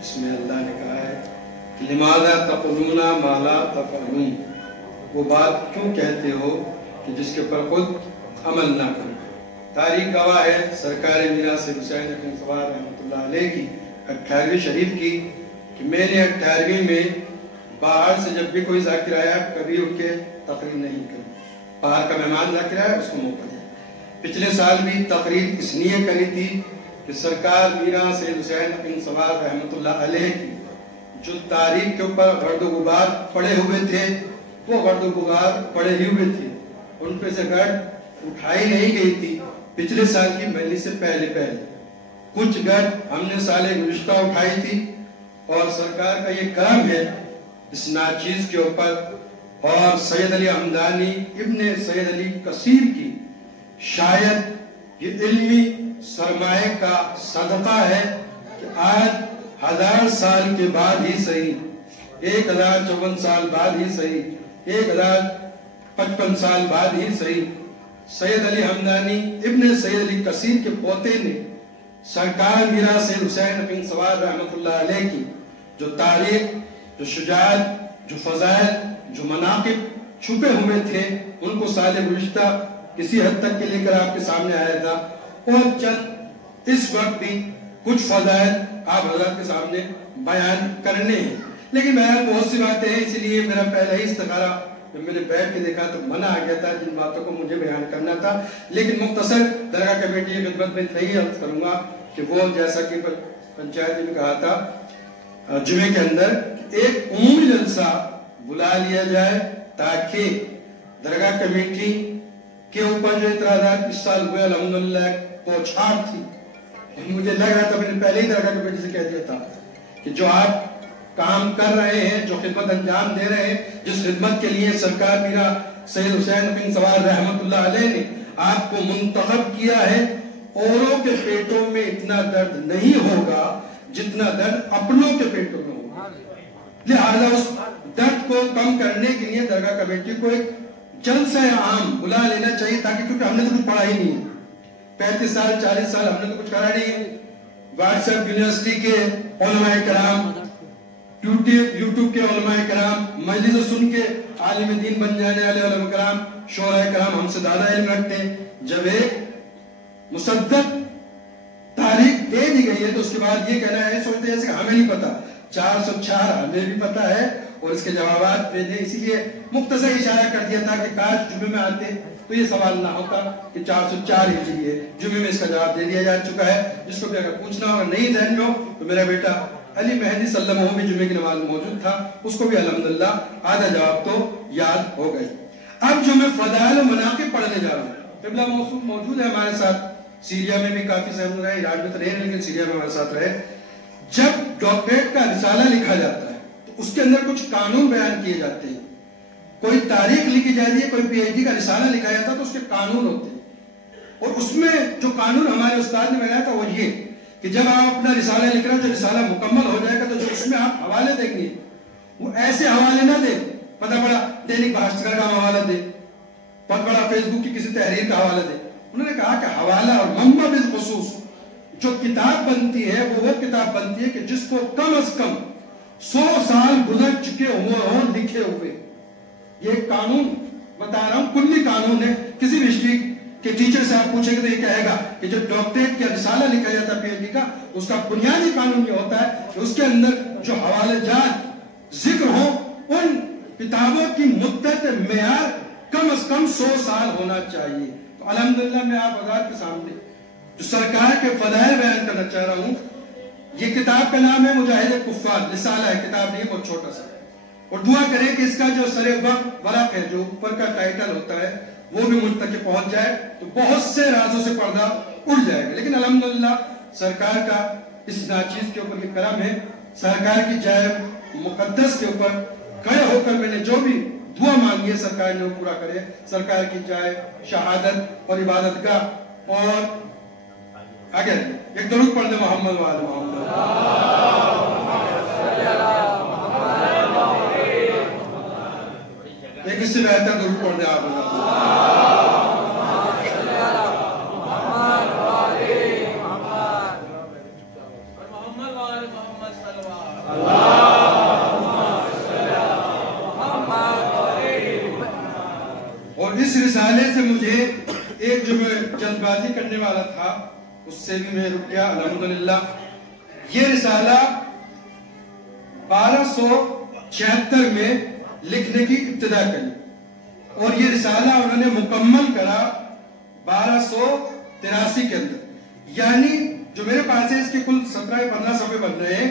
جس میں اللہ نے کہا ہے کہ لماذا تقولون ما لا تفعلون، وہ بات کیوں کہتے ہو کہ جس کے پر خود عمل نہ کرو۔ تاریخ گواہ ہے سرکار میراث حسین اکرم سوار رحمۃ اللہ علیہ کی 18ویں شریف کی کہ میں نے 18ویں میں باہر سے جب بھی کوئی ذاکر آیا کبھی اٹھ کے تقریر نہیں کی، باہر کا مہمان ذاکر آیا اس کو موقع دیا۔ پچھلے سال بھی تقریر اس لیے کری تھی کہ سرکار میراث حسین اکرم سوار رحمۃ اللہ علیہ کی جو تاریخ کے اوپر گرد و غبار پڑے ہوئے تھے وہ گرد و غبار پڑے ہی ہوئے تھے، ان پہ سے گرد اٹھائی نہیں گئی تھی۔ پچھلے سال کی مجلس سے پہلے کچھ گرد ہم نے سال گزشتہ اٹھائی تھی، اور سرکار کا یہ کرم ہے اس ناچیز کے اوپر، اور سید علی حمدانی ابن سید علی کثیر کی شاید یہ علمی سرمایہ کا صدقہ ہے کہ آج 1000 سال کے بعد ہی صحیح، 1054 سال بعد ہی صحیح، 1055 سال بعد ہی صحیح، سید علی حمدانی ابن سید علی کثیر کے پوتے نے سرکار میراث حسین اکرم سوار رحمۃ اللہ علیہ کی جو تاریخ، جو شجاعت، جو فضائل، جو مناقب چھپے ہوئے تھے ان کو سال گزشتہ کسی حد تک کے لے کر آپ کے سامنے آیا تھا، اور چند اس وقت بھی کچھ فضائل آپ حضرات کے سامنے بیان کرنے ہیں۔ لیکن بیان بہت سی باتیں ہیں، اسی لیے میرا پہلا ہی استخارہ جب میں نے بیٹھ کے دیکھا تو منع آ گیا تھا جن باتوں کو مجھے بیان کرنا تھا، لیکن مختصر درگاہ کمیٹی کی خدمت میں یہی عرض کروں گا کہ وہ جیسا کہ پنچایت نے کہا تھا جمعے کے اندر ایک عمومی جلسہ بلا لیا جائے تاکہ درگاہ کمیٹی کے اوپر جو اعتراضات اس سال ہوئے الحمدللہ پوچھاڑ تھی، مجھے لگ رہا تھا، میں نے پہلے ہی درگاہ کمیٹی سے کہہ دیا تھا کہ جو آپ کام کر رہے ہیں، جو خدمت انجام دے رہے ہیں، جس خدمت کے لیے سرکار میرا سید حسین اکرم سوار رحمۃ اللہ علیہ نے آپ کو منتخب کیا ہے، اوروں کے پیٹوں میں اتنا درد نہیں ہوگا جتنا درد اپنوں کے پیٹوں میں ہوگا، لہذا اس درد کو کم کرنے کے لیے درگاہ کمیٹی کو ایک جلسہ عام بلا لینا چاہیے، تاکہ کیونکہ ہم نے تو کچھ پڑھا ہی نہیں ہے، 35 سال 40 سال ہم نے تو کچھ کرا نہیں ہے، واٹس ایپ یونیورسٹی کے علماء کرام، یوٹیوب کے علماء کرام، مجلس سن کے عالم دین بن جانے والے علماء کرام، شعراء کرام ہم سے زیادہ علم رکھتے ہیں۔ جب ایک مصدق تاریخ دے دی گئی ہے تو اس کے بعد یہ کہنا ہے سوچتے ہیں کہ ہمیں نہیں پتا، 404 ہمیں بھی پتا ہے اور اس کے جوابات دے دیں، اسی لیے مختصر اشارہ کر دیا تھا کہ کاش جمعے میں آتے تو یہ سوال نہ ہوتا کہ 404 ہجری ہے، جمعے میں اس کا جواب دے دیا جا چکا ہے، جس کو بھی اگر پوچھنا ہو نہیں ذہن میں ہو تو میرا بیٹا علی مہدی صلی اللہ علیہ وسلم بھی جمعے کی نماز موجود تھا، اس کو بھی الحمدللہ آدھا جواب تو یاد ہو گئی۔ اب جو میں فضائل و مناقب پڑھنے جا رہا ہوں، قبلہ موجود ہے ہمارے ساتھ، سیریا میں بھی کافی سہم رہے، عراق میں تو نہیں لیکن سیریا میں ہمارے ساتھ رہے۔ جب ڈاکٹریٹ کا رسالہ لکھا جاتا ہے تو اس کے اندر کچھ قانون بیان کیے جاتے ہیں، کوئی تاریخ لکھی جاتی ہے، کوئی پی ایچ ڈی کا رسالہ لکھا جاتا ہے تو اس کے قانون ہوتے ہیں، اور اس میں جو قانون ہمارے استاد نے بنایا تھا وہ یہ کہ جب آپ اپنا رسالہ لکھ رہے ہو، جو رسالہ مکمل ہو جائے گا تو جو اس میں آپ حوالے دیں گے وہ ایسے حوالے نہ دیں، پتہ پڑا دینک بھاسکر کا حوالہ دے، بہت بڑا فیس بک کی کسی تحریر کا حوالہ دے۔ انہوں نے کہا کہ حوالہ اور منبع بالخصوص جو کتاب بنتی ہے وہ کتاب بنتی ہے کہ جس کو کم از کم 100 سال گزر چکے ہوئے ہوں لکھے ہوئے۔ یہ ایک قانون بتا رہا ہوں، کلی قانون ہے، کسی بھی ہسٹری کہ ٹیچر سے آپ پوچھیں گے تو یہ کہے گا کہ جب ڈاکٹریٹ کا رسالہ لکھا جاتا ہے پی ایچ ڈی کا، اس کا بنیادی قانون یہ ہوتا ہے کہ اس کے اندر جو حوالے جات ذکر ہوں ان کتابوں کی مدت معیار کم از کم 100 سال ہونا چاہیے۔ تو الحمدللہ میں آپ حضرات کے سامنے جو سرکار کے فضائل بیان کرنا چاہ رہا ہوں، یہ کتاب کا نام ہے مجاہد کفار، رسالہ ہے، کتاب نہیں ہے، بہت چھوٹا سا، اور دعا کریں کہ اس کا جو سر ورق ہے، جو اوپر کا ٹائٹل ہوتا ہے، وہ بھی مجھ تک پہنچ جائے تو بہت سے رازوں سے پردہ اڑ جائے گا۔ لیکن الحمدللہ سرکار کا اس ناچیز کے اوپر یہ کرم ہے، سرکار کی جائے مقدس کے اوپر کھڑے ہو کر میں نے جو بھی دعا مانگی ہے سرکار نے وہ پورا کرے، سرکار کی جائے شہادت اور عبادت گاہ۔ اور آگے ایک درود پڑھ دیں محمد وآل محمد۔ ایک اس سے بہتر درود پڑھ دیں آپ۔ اور اس رسالے سے مجھے ایک جو میں جلد بازی کرنے والا تھا اس سے بھی میں رک گیا الحمدللہ. یہ رسالہ 1276 میں لکھنے کی ابتدا کری اور یہ رسالہ انہوں نے مکمل کرا 1283 کے اندر. یعنی جو میرے پاس ہے اس کے کل 17 یا 15 صفحے بن رہے ہیں.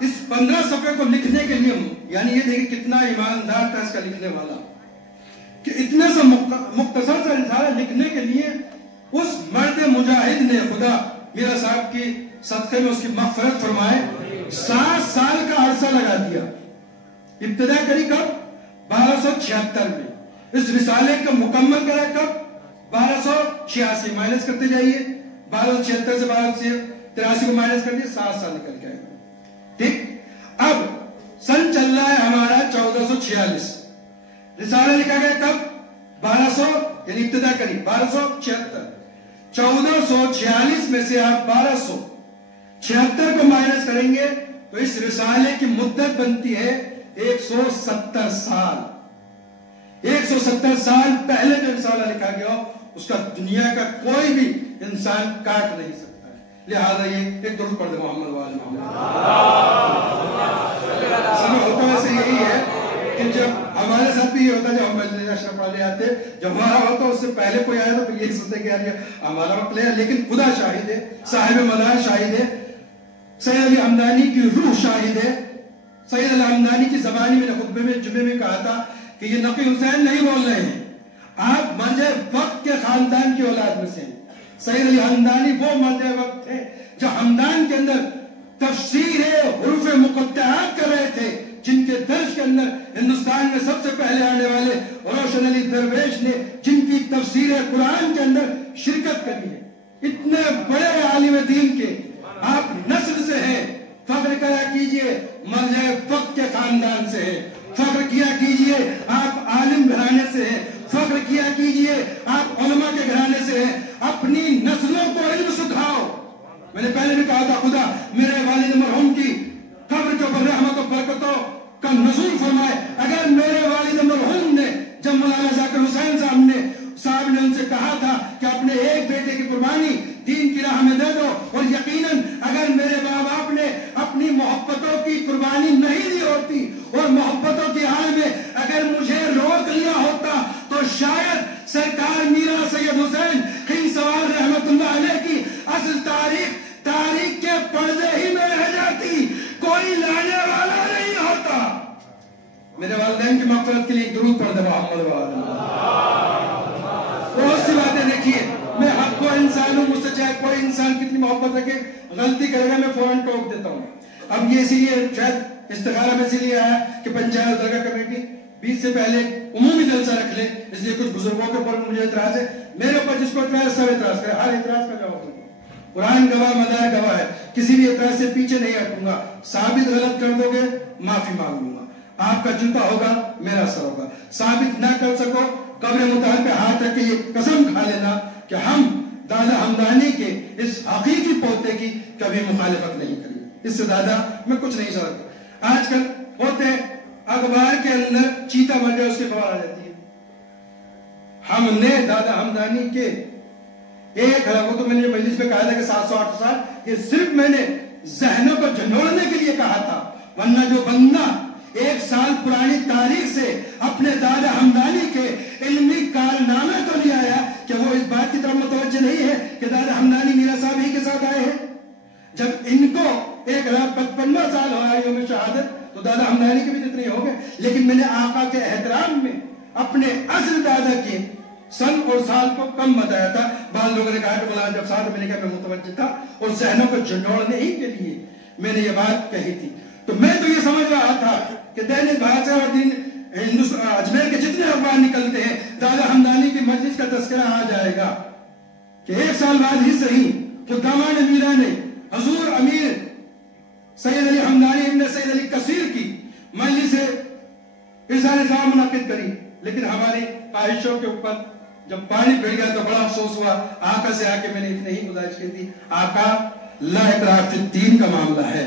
اس 15 صفحے کو لکھنے کے لیے یعنی یہ دیکھیں کتنا ایماندار تھا اس کا لکھنے والا کہ اتنا سا مختصر سا رسالہ لکھنے کے لیے اس مرد مجاہد نے خدا میرا صاحب کی صدقے میں اس کی مغفرت فرمائے 7 سال کا عرصہ لگا دیا. ابتدا کری کب؟ 1276 میں. اس رسالے کو مکمل کرا کب؟ 1286. مائنس کرتے جائیے 1276 سے 1283 کو مائنس کر دیا 7 سال نکل گئے. ٹھیک. اب سن چل رہا ہے ہمارا 1446. رسالہ لکھا گیا کب؟ 1200 یعنی ابتدا کری 1276. 1446 میں سے آپ 1276 کو مائنس کریں گے تو اس رسالے کی مدت بنتی ہے 170 سال. 170 سال پہلے جو رسالہ لکھا گیا اس کا دنیا کا کوئی بھی انسان کاٹ نہیں سکتا ہے. لہذا یہ ایک درود پڑھ دے محمد وآل محمد. سمجھ ہوتا ویسے یہی ہے کہ جب ہمارے ساتھ بھی یہ ہوتا ہے جب ہم مجلس اشرف والے آتے جب ہمارا ہوتا اس سے پہلے کوئی آیا تو پھر یہ سوچتے کہ یار ہمارا وقت لے. لیکن خدا شاہد ہے, صاحب مدار شاہد ہے, سید علی حمدانی کی روح شاہد ہے. سید علی حمدانی کی زبانی میں نے خطبے میں جمعے میں کہا تھا کہ یہ نقی حسین نہیں بول رہے ہیں, آپ مرج وقت کے خاندان کی اولاد میں سے ہیں. سید علی حمدانی وہ مرج وقت تھے جو حمدان کے اندر تفسیر حروف مقطعات کر رہے تھے, جن کے درج کے اندر ہندوستان میں سب سے پہلے آنے والے روشن علی درویش نے جن کی تفسیر قرآن کے اندر شرکت کری ہے. اتنے بڑے عالم دین کے آپ نسل سے ہیں, فخر کرا کیجئے مرجع وقت کے خاندان سے ہیں, فخر کیا کیجئے آپ عالم گھرانے سے ہیں, فخر کیا کیجئے آپ علماء کے گھرانے سے ہیں. اپنی نسلوں کو علم سکھاؤ. میں نے پہلے بھی کہا تھا خدا میرے والد مرحوم کی قبر کے اوپر رحمت و برکتوں کا نزول فرمائے. اگر میرے والد مرحوم نے جب مولانا ذاکر حسین صاحب نے ان سے کہا تھا کہ اپنے ایک بیٹے کی قربانی دین کی راہ میں دے دو, اور یقیناً اگر میرے ماں باپ نے اپنی محبتوں کی قربانی نہیں دی ہوتی اور محبتوں کی حال میں اگر مجھے روک لیا ہوتا تو شاید سرکار میرا سید حسین خن سوار رحمت اللہ علیہ کی اصل تاریخ کے پردے ہی میں رہ جاتی, کوئی لانے والا نہیں ہوتا. میرے والدین کی مغفرت کے لیے درود پڑھ دے محمد وآل. بہت سی باتیں دیکھیے, میں حق کو انسان ہوں, مجھ سے چاہے کوئی انسان کتنی محبت رکھے غلطی کرے گا میں فوراً ٹوک دیتا ہوں. اب یہ اسی لیے شاید استخارہ میں اسی لیے آیا کہ پنچایت درگاہ کمیٹی 20 سے پہلے عمومی جلسہ رکھ لے, اس لیے کچھ بزرگوں کے اوپر مجھے اعتراض ہے. میرے اوپر جس کو اعتراض سب اعتراض کرے, ہر اعتراض کا جواب دوں. قرآن گواہ مدار گواہ ہے, کسی بھی اعتراض سے پیچھے نہیں ہٹوں گا. ثابت غلط کر دو گے معافی مانگوں گا, آپ کا جوتا ہوگا میرا سر ہوگا. ثابت نہ کر سکو قبر مطہر پہ ہاتھ رکھ کے یہ قسم کھا لینا کہ ہم دادا حمدانی کے اس حقیقی پوتے کی کبھی مخالفت نہیں کریں. اس سے زیادہ میں کچھ نہیں سمجھتا. آج کل ہوتے ہیں اخبار کے اندر چیتا مر گیا اس کی خبر آ جاتی ہے. ہم نے دادا حمدانی کے ایک ہلاکت تو میں نے مجلس میں کہا تھا کہ 700-800 سال, یہ صرف میں نے ذہنوں کو جھنجھوڑنے کے لیے کہا تھا, ورنہ جو بندہ 1 سال پرانی تاریخ سے اپنے دادا حمدانی کے علمی کارنامے کو لے آیا کہ وہ اس بات کی طرف متوجہ نہیں ہے کہ دادا حمدانی میرا صاحب ہی کے ساتھ آئے ہیں. جب ان کو 1,55 سال ہو رہا یوم شہادت تو دادا حمدانی کے بھی اتنے ہو گئے. لیکن میں نے آقا کے احترام میں اپنے اصل دادا کے سن اور سال کو کم بتایا تھا. بعض لوگوں نے کہا کہ مولانا جب ساتھ میں نے کہا میں متوجہ تھا اور ذہنوں کو جھنجھوڑنے ہی کے لیے میں نے یہ بات کہی تھی. تو میں تو یہ سمجھ رہا تھا کہ دینک بھاسکر اور اجمیر کے جتنے اخبار نکلتے ہیں دادا حمدانی کی مجلس کا تذکرہ آ جائے گا کہ 1 سال بعد ہی صحیح تو دامان میرا نے حضور امیر سید علی حمدانی ابن سید علی کثیر کی مجلس ارسال صاحب منعقد کری. لیکن ہماری خواہشوں کے اوپر جب پانی پھر گیا تو بڑا افسوس ہوا. آقا سے آ کے میں نے اتنے ہی گزارش کی تھی, آقا لا اکراہ فی الدین کا معاملہ ہے,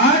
8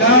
4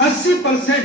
80%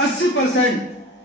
80%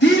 3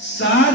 7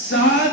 7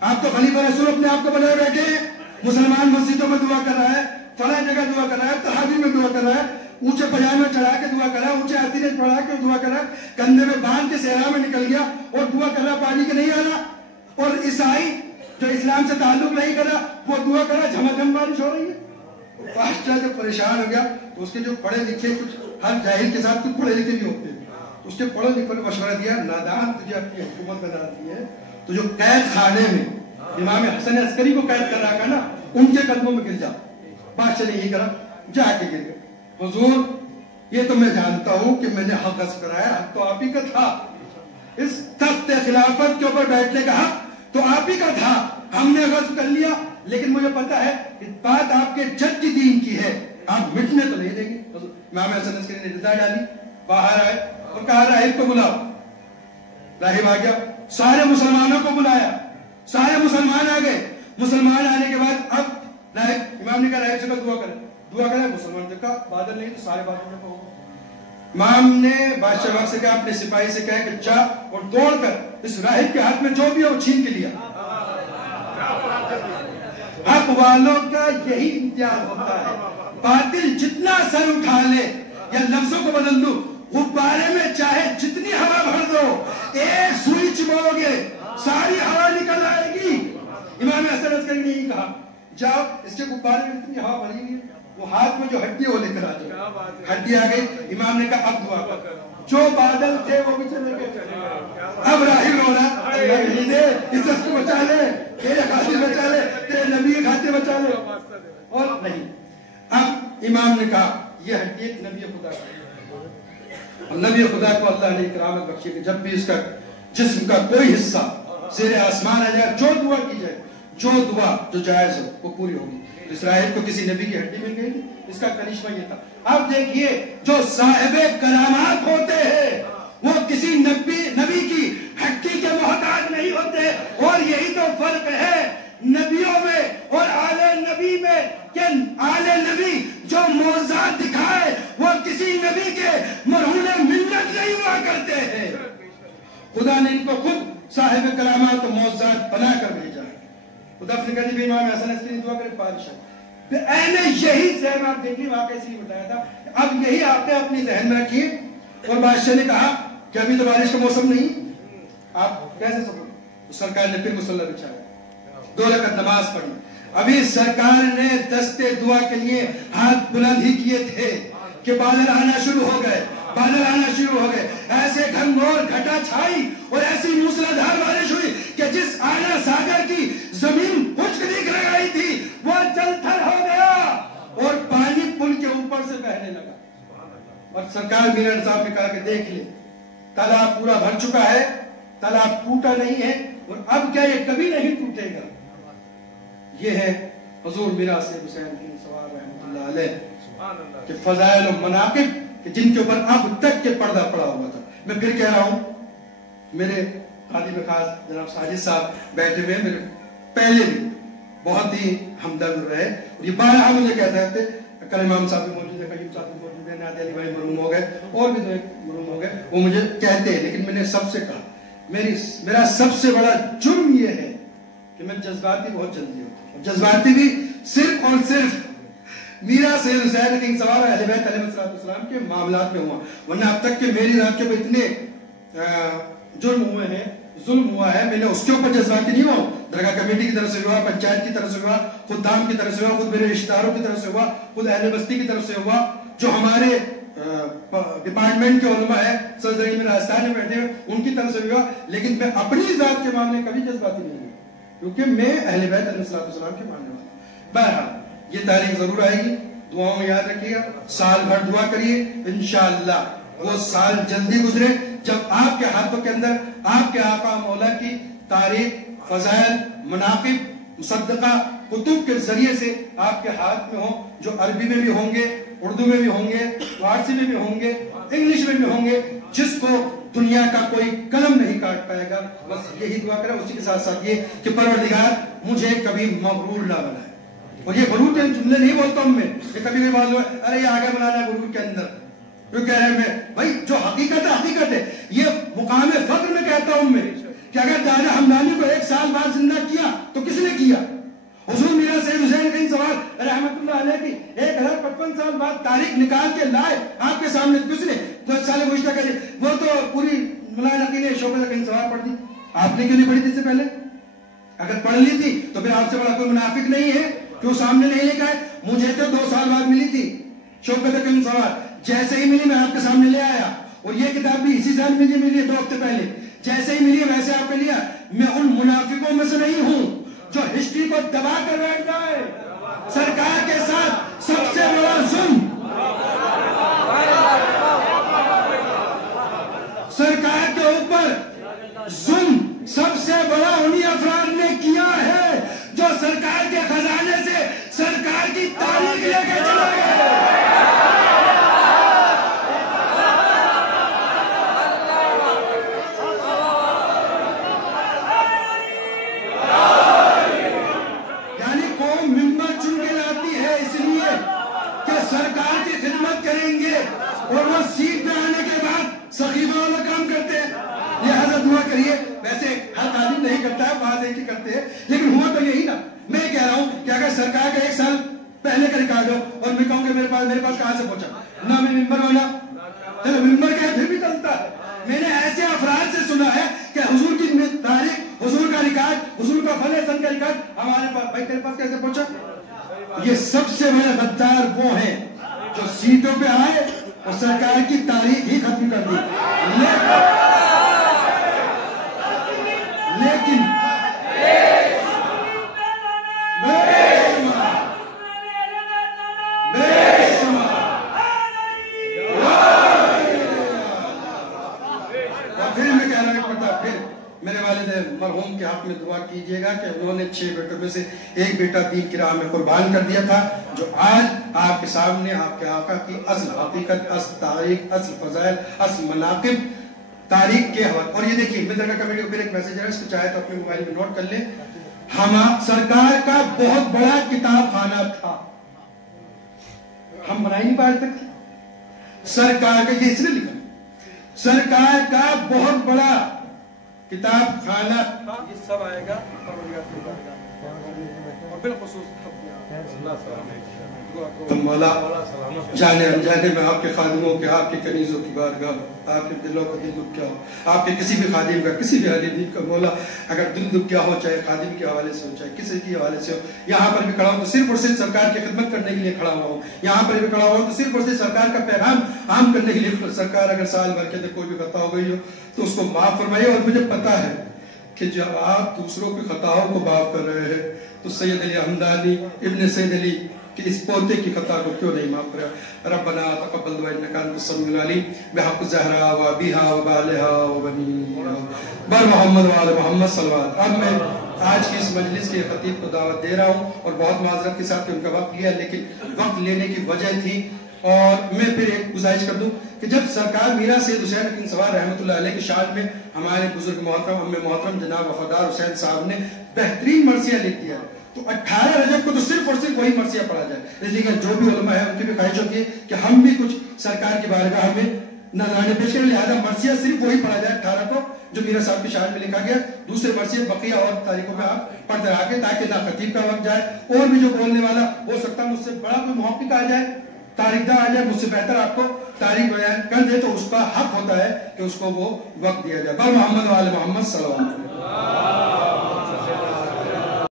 آپ تو خلیفہ رسول اپنے آپ کو بنائے بیٹھے ہیں. مسلمان مسجدوں میں دعا کر رہا ہے, فلاں جگہ دعا کر رہا ہے, تحاوی میں دعا کر رہا ہے, اونچے پجامے چڑھا کے دعا کر رہا ہے, اونچے ہاتھی چڑھا کے دعا کر رہا ہے, کندھے میں باندھ کے صحرا میں نکل گیا اور دعا کر رہا پانی کے نہیں آنا. اور عیسائی جو اسلام سے تعلق نہیں کر رہا وہ دعا کر رہا جھمجھم بارش ہو رہی ہے. بادشاہ جب پریشان ہو گیا تو اس کے جو پڑھے لکھے, کچھ ہر جاہل کے ساتھ کچھ پڑھے لکھے بھی ہوتے ہیں, تو اس کے پڑھے لکھے نے مشورہ دیا, نادان تجھے اپنی حکومت بناتی ہے تو جو قید خانے میں امام حسن عسکری کو قید کر رہا تھا نا, ان کے قدموں میں گر جا. بادشاہ نے یہی کرا, جا کے گر گئے. حضور یہ تو میں جانتا ہوں کہ میں نے حق غصب کرایا, حق تو آپ ہی کا تھا, اس تخت خلافت کے اوپر بیٹھنے کا حق تو آپ ہی کا تھا, ہم نے غصب کر لیا, لیکن مجھے پتا ہے کہ بات آپ کے جد دین کی ہے, آپ مٹنے تو نہیں دیں گے. امام حسن عسکری نے رضا ڈالی, باہر آئے اور کہا راہب کو بلاؤ. راہب آ گیا, سارے مسلمانوں کو بلایا, سارے مسلمان آ گئے. مسلمان آنے کے بعد اب راہب, امام نے کہا راہب سے کہا دعا کرے, دعا کرے. مسلمان نے کہا بادل نہیں تو سارے بادل میں کہو. امام نے بادشاہ وقت سے کہا اپنے سپاہی سے کہا کہ جا اور دوڑ کر اس راہب کے ہاتھ میں جو بھی ہے وہ چھین کے لیا. حق والوں کا یہی امتیاز ہوتا ہے, باطل جتنا سر اٹھا لے, یا لفظوں کو بدل دو, غبارے میں چاہے جتنی ہوا بھر دو, ایک سوئی چبو گے ساری ہوا نکل آئے گی. امام حسن عسکری نے یہی کہا, جاؤ اس کے غبارے میں اتنی ہوا بھری گئی, وہ ہاتھ میں جو ہڈی ہے وہ لے کر آ جائے. ہڈی آ گئی. امام نے کہا اب دعا کر. جو بادل تھے وہ بھی چلے گئے. اب راہب رو رہا, اللہ نہیں دے, عزت کو بچا لے, تیرے خاطر بچا لے, تیرے نبی کے خاطر بچا لے. اور نہیں, اب امام نے کہا یہ ہڈی ایک نبی خدا کی, اور نبی خدا کو اللہ نے کرامت بخشی کہ جب بھی اس کا جسم کا کوئی حصہ زیر آسمان آ جائے, جو دعا کی جائے, جو دعا جو جائز ہو وہ پوری ہوگی. اسرائیل کو کسی نبی کی ہڈی مل گئی تھی, اس کا کرشمہ یہ تھا. اب دیکھیے جو صاحب کرامات ہوتے ہیں وہ کسی نبی کی ہڈی کے محتاج نہیں ہوتے. اور یہی تو فرق ہے نبیوں میں اور آل نبی میں, کہ آل نبی جو معجزات دکھائے وہ کسی نبی کے مرہون منت نہیں ہوا کرتے ہیں. خدا نے ان کو خود صاحب کرامات و معجزات بنا کر بھیجا ہے. خدا نے کہا جی امام حسن عسکری دعا کرے بادشاہ. یہی ذہن آپ دیکھیے, واقعی سے بتایا تھا, اب یہی آپ نے اپنی ذہن میں رکھیے. اور بادشاہ نے کہا کہ ابھی تو بارش کا موسم نہیں, آپ کیسے سمجھو. سرکار نے پھر مصلی بچھایا, 2 رکعت نماز پڑھی. ابھی سرکار نے دستے دعا کے لیے ہاتھ بلند ہی کیے تھے کہ بادل آنا شروع ہو گئے, بادل آنا شروع ہو گئے. ایسے گھنگور گھٹا چھائی اور ایسی موسلادھار بارش ہوئی کہ جس آنا ساگر کی زمین خشک لگائی تھی وہ جل تھل ہو گیا اور پانی پل کے اوپر سے بہنے لگا. اور سرکار میرے صاحب نے کہا کہ دیکھ لے, تالاب پورا بھر چکا ہے, تالاب ٹوٹا نہیں ہے, اور اب کیا یہ کبھی نہیں ٹوٹے گا. یہ ہے حضور میراث حسین بن سوار رحمۃ اللہ علیہ کہ فضائل و مناقب کہ جن کے اوپر اب تک کے پردہ پڑا ہوا تھا. میں پھر کہہ رہا ہوں, میرے خادم خاص جناب ساجد صاحب بیٹھے ہوئے, میرے پہلے بھی بہت ہی ہمدرد رہے, اور یہ بارہا مجھے کہتے تھے, کل امام صاحب بھی موجود ہے, قیوم صاحب بھی موجود ہے, نادی علی بھائی مرحوم ہو گئے, اور بھی 2 ایک مرحوم ہو گئے, وہ مجھے کہتے ہیں. لیکن میں نے سب سے کہا میرا سب سے بڑا جرم یہ ہے کہ میں جذباتی بہت جلدی ہوتا ہوں, جذباتی بھی صرف اور صرف میرا سید حسین کنگ سوار اہل بیت علیہ السلام کے معاملات میں ہوا, ورنہ اب تک کہ میری ذات کے اوپر اتنے جرم ہوئے ہیں, ظلم ہوا ہے, میں نے اس کے اوپر جذباتی نہیں ہوا. درگاہ کمیٹی کی طرف سے ہوا, پنچایت کی طرف سے ہوا, خدام کی طرف سے ہوا, خود میرے رشتہ داروں کی طرف سے ہوا, خود اہل بستی کی طرف سے ہوا, جو ہمارے ڈپارٹمنٹ کے علماء ہیں سرزمین میں راجستھان میں بیٹھے ہیں ان کی طرف سے ہوا. لیکن میں اپنی ذات کے معاملے کبھی جذباتی نہیں ہوا, کیونکہ میں اہل بیت علیہ السلام کے ماننے والا ہوں. بہرحال یہ تاریخ ضرور آئے گی, دعاؤں میں یاد رکھیے گا, سال بھر دعا کریے, انشاءاللہ وہ سال جلدی گزرے جب آپ کے ہاتھوں کے اندر آپ کے آقا مولا کی تاریخ, فضائل, مناقب, مصدقہ کتب کے ذریعے سے آپ کے ہاتھ میں ہوں, جو عربی میں بھی ہوں گے, اردو میں بھی ہوں گے, فارسی میں بھی ہوں گے, انگلش میں بھی ہوں گے, جس کو دنیا کا کوئی قلم نہیں کاٹ پائے گا. بس یہی دعا کریں. اسی کے ساتھ ساتھ یہ کہ پروردگار مجھے کبھی مغرور نہ بنائے. اور یہ غرور کے جملے نہیں بولتا ہوں میں, یہ کبھی نہیں بات ہوا ارے یہ آگے بنانا ہے غرور کے اندر, جو کہہ رہے ہیں میں بھائی جو حقیقت ہے حقیقت ہے, یہ مقام فخر میں کہتا ہوں میں کہ اگر دادا ہمدانی کو 1 سال بعد زندہ کیا تو کس نے کیا؟ حضور میرا سید حسین کہیں سوال رحمت اللہ علیہ کی 1055 سال بعد تاریخ نکال کے لائے آپ کے سامنے، کس نے؟ 10 سال گزشتہ کریے، وہ تو پوری مولانا نقی نے شوکت کہیں سوال پڑھ دی، آپ نے کیوں نہیں پڑھی تھی اس سے پہلے؟ اگر پڑھ لی تھی تو پھر آپ سے بڑا کوئی منافق نہیں ہے، کیوں سامنے نہیں لے گئے؟ مجھے تو 2 سال بعد ملی تھی شوکت کہیں سوال، جیسے ہی ملی میں آپ کے سامنے لے آیا، اور یہ کتاب بھی اسی سال مجھے ملی ہے 2 ہفتے پہلے، جیسے ہی ملی ویسے آپ نے لیا۔ میں ان منافقوں میں سے نہیں ہوں جو ہسٹری کو دبا کر بیٹھ جائے۔ سرکار کے ساتھ سب سے بڑا ظلم سرکار کے اوپر ظلم سب سے بڑا انہی افراد نے کیا ہے جو سرکار کے خزانے سے سرکار کی تاریخ لے کے چلا گیا۔ سرکار کی خدمت کریں گے اور وہ سیٹ پہ آنے کے بعد سخیفہ والا کام کرتے ہیں، لہذا دعا کریے۔ ویسے ہر قادم نہیں کرتا ہے، بعض ایک ہی کرتے ہیں، لیکن ہوا تو یہی نا۔ میں کہہ رہا ہوں کہ اگر سرکار کا 1 سال پہلے کا ریکارڈ ہو اور میں کہوں کہ میرے پاس کہاں سے پہنچا، نہ میں ممبر والا، چلو ممبر کا پھر بھی چلتا ہے۔ میں نے ایسے افراد سے سنا ہے کہ حضور کی تاریخ، حضور کا ریکارڈ، حضور کا فلاں سن کا ریکارڈ ہمارے پاس، بھائی تیرے پاس کیسے پہنچا؟ یہ سب سے بڑے غدار وہ ہیں جو سیٹوں پہ آئے اور سرکار کی تاریخ ہی ختم کر دی۔ لیکن پھر میں کہہ رہا ہوں پھر میرے والد مرحوم کے حق میں دعا کیجئے گا کہ انہوں نے 6 بیٹوں میں سے 1 بیٹا دین کی راہ میں قربان کر دیا تھا، جو آج آپ کے سامنے آپ کے آقا کی اصل حقیقت، اصل تاریخ، اصل فضائل، اصل مناقب تاریخ کے حوالے۔ اور یہ دیکھیے مدرکہ کمیٹی کو پھر ایک میسج ہے، اس کو چاہے تو اپنے موبائل میں نوٹ کر لیں۔ سرکار کا بہت بڑا کتاب خانہ تھا، ہم بنائی نہیں پائے تک۔ سرکار کا یہ اس نے لکھا، سرکار کا بہت بڑا کتاب خانہ، یہ سب آئے گا اور بالخصوص مولا جانے انجانے میں آپ کے خادموں کے، آپ کے کنیزوں کی بارگاہ، آپ کے دلوں کا دل دکھیا ہو، آپ کے کسی بھی خادم کا، کسی بھی حدیث کا مولا اگر دل دکھیا ہو، چاہے خادم کے حوالے سے ہو، چاہے کسی کے حوالے سے ہو، یہاں پر بھی کھڑا ہوں تو صرف اور صرف سرکار کی خدمت کرنے کے لیے کھڑا ہوا ہوں، یہاں پر بھی کھڑا ہوا ہوں تو صرف اور صرف سرکار کا پیغام عام کرنے کے لیے۔ سرکار اگر سال بھر کے اندر کوئی بھی خطا ہو گئی ہو تو اس کو معاف فرمائیے، اور مجھے پتا ہے کہ جب آپ دوسروں کی خطاؤں کو معاف کر رہے ہیں تو سید علی حمدانی ابن سید علی کہ اس پوتے کی خطا کو کیوں نہیں معاف کرا۔ ربنا تقبل دعا انک انت السمیع العلیم بحق الزہرا و ابیہا و بالہا و بنیہا بر محمد و آل محمد صلوات۔ اب میں آج کی اس مجلس کے خطیب کو دعوت دے رہا ہوں اور بہت معذرت کے ساتھ ان کا وقت لیا، لیکن وقت لینے کی وجہ تھی، اور میں پھر ایک گزارش کر دوں کہ جب سرکار میرا سید حسین کہیں سوال رحمۃ اللہ علیہ کی شان میں ہمارے بزرگ محترم ام محترم جناب وفادار حسین صاحب نے بہترین مرثیہ لکھ دیا ہے، تو 18 رجب کو تو صرف اور صرف وہی مرثیہ پڑھا جائے، اس لیے کہ جو بھی علماء ہیں ان کی بھی خواہش ہوتی ہے کہ ہم بھی کچھ سرکار کی بارگاہ میں نذرانے پیش کریں، لہذا مرثیہ صرف وہی پڑھا جائے 18 کو جو میرا صاحب کی شان میں لکھا گیا، دوسرے مرثیے بقیہ اور تاریخوں میں آپ پڑھتے رہا کے تاکہ نہ خطیب کا وقت جائے، اور بھی جو بولنے والا ہو سکتا مجھ سے بڑا کوئی محقق آ جائے، تاریخ داں آ جائے، مجھ سے بہتر آپ کو تاریخ بیان کر دے تو اس کا حق ہوتا ہے کہ اس کو وہ وقت دیا جائے۔ بر محمد و آل محمد صلی اللہ علیہ وسلم۔